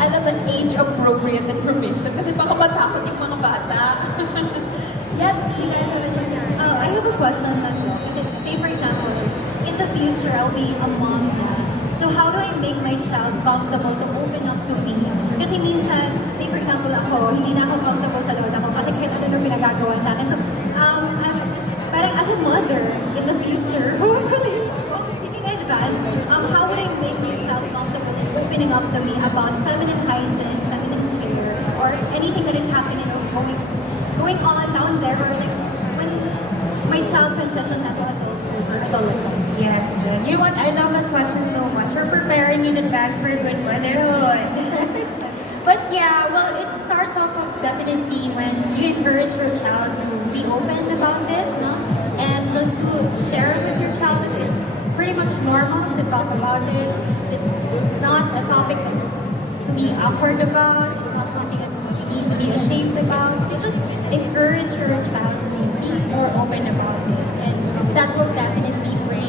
alam mo, age-appropriate information kasi baka matakot yung mga bata. Yeah, do you guys have any I have a question lang po. Kasi say for example, in the future, I'll be a mom na. So how do I make my child comfortable to open up to me? Kasi minsan, say for example ako, hindi na ako comfortable sa lola ko kasi kahit ano pinagagawa sa akin. So, parang as a mother, in the future, hopefully, thinking in advance, how would I make my child comfortable in opening up to me about feminine hygiene, feminine care, or anything that is happening or going on down there, or like when my child transition na to adulthood or adolescent? Yes, Jen. You know what? I love that question so much. We're preparing in advance for good motherhood. But yeah, well, it starts off of definitely when you encourage your child to be open about it, no? And just to share it with your child that it's pretty much normal to talk about it. It's not a topic that's to be awkward about. It's not something that you need to be ashamed about. So just encourage your child to be more open about it, and that will definitely bring,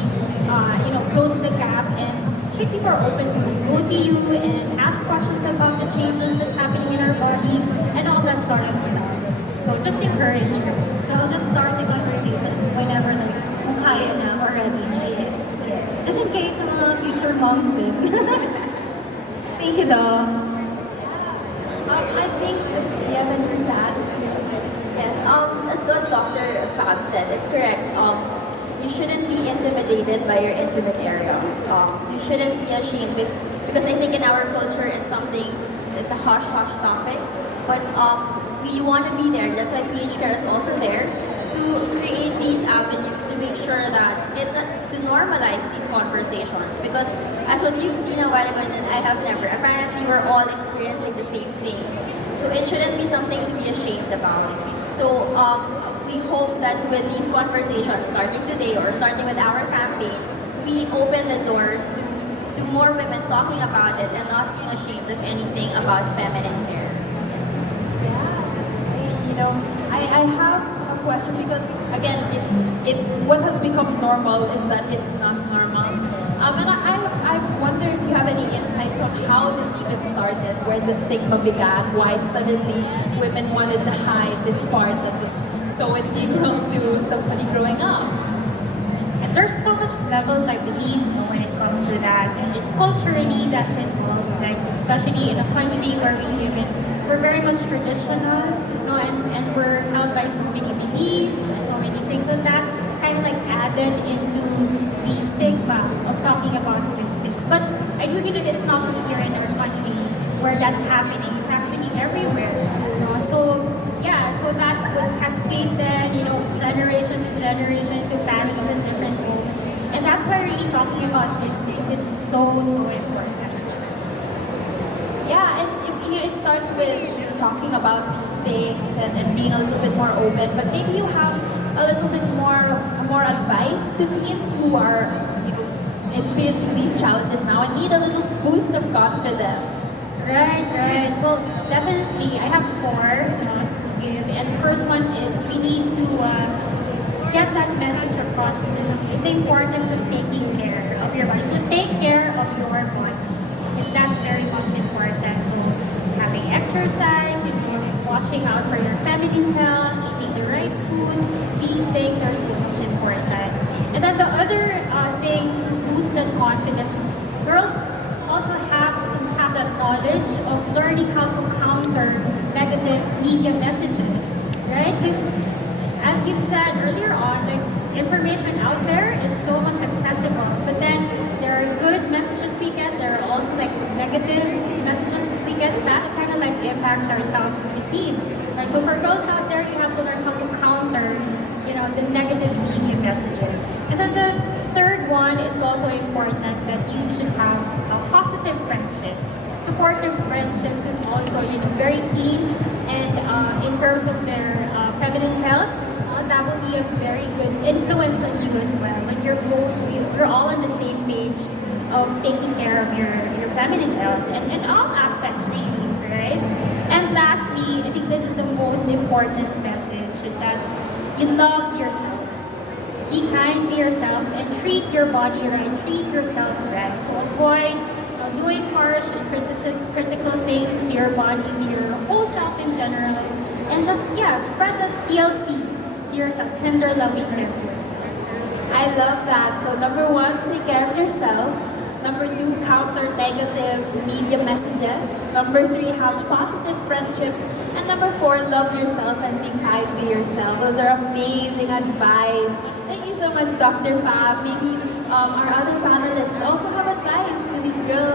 close the gap and should be more open to go to you and ask questions about the changes that's happening in our body and all that sort of stuff. So just encourage her. So I'll just start the conversation whenever like, kung kaya na already. Yes, yes. Just in case sa mga future moms din. Thank you, Doc. I think, do you have anything to add? Yes, as what Dr. Fab said, it's correct. You shouldn't be intimidated by your intimate area. You shouldn't be ashamed because I think in our culture it's a hush-hush topic. But we want to be there. That's why phcare is also there to create these avenues to make sure that to normalize these conversations. Because as what you've seen a while ago, and I have never, apparently we're all experiencing the same things. So it shouldn't be something to be ashamed about. So we hope that with these conversations starting today or starting with our campaign, we open the doors to more women talking about it and not being ashamed of anything about feminine care. Yeah, that's great. I have a question because again, what has become normal is that it's not normal. And I wonder if you have any insights on how this even started, where the stigma began, why suddenly women wanted to hide this part that was so integral to somebody growing up. And there's so much levels, I believe, when it comes to that. And it's culturally that's involved, like especially in a country where we live in, we're very much traditional, and we're held by so many beliefs and so many things. So that kind of like added into the stigma of talking about these things. But I do believe it's not just here in our country where that's happening. It's actually everywhere. So yeah, so that would cascade then, generation to generation into families and different homes. And that's why really talking about these things, it's so important. Yeah, and it starts with talking about these things and being a little bit more open. But maybe you have a little bit more advice to teens who are experiencing these challenges now and need a little boost of confidence. Right. Well, definitely, I have four to give. And the first one is we need to get that message across to the importance of taking care of your body. So take care of your body, because that's very much important. So having exercise, watching out for your feminine health, eating the right food, these things are so much important. And then the other thing to boost that confidence is girls also have to have that knowledge of learning how to counter negative media messages, right? Because as you said earlier on, like information out there, it's so much accessible. But then there are good messages we get, there are also like negative messages we get that kind of like impacts our self-esteem. Right? So for girls out there, you have to learn how to counter, the negative media messages. And then the third one, it's also important that you should have positive friendships. Supportive friendships is also, very key. And in terms of their feminine health, that will be a very good influence on you as well. When you're all on the same page of taking care of your feminine health and all aspects really, right? And lastly, I think this is the most important message, is that you love yourself. Be kind to yourself and treat your body right, treat yourself right. So avoid doing harsh and critical things to your body, to your whole self in general. And just, yeah, spread that TLC to yourself, tender loving care to yourself. I love that. So number one, take care of yourself. Number two, counter negative media messages. Number three, have positive friendships. And number four, love yourself and be kind to yourself. Those are amazing advice. Thank you so much, Dr. Fab. Maybe our other panelists also have advice to these girls.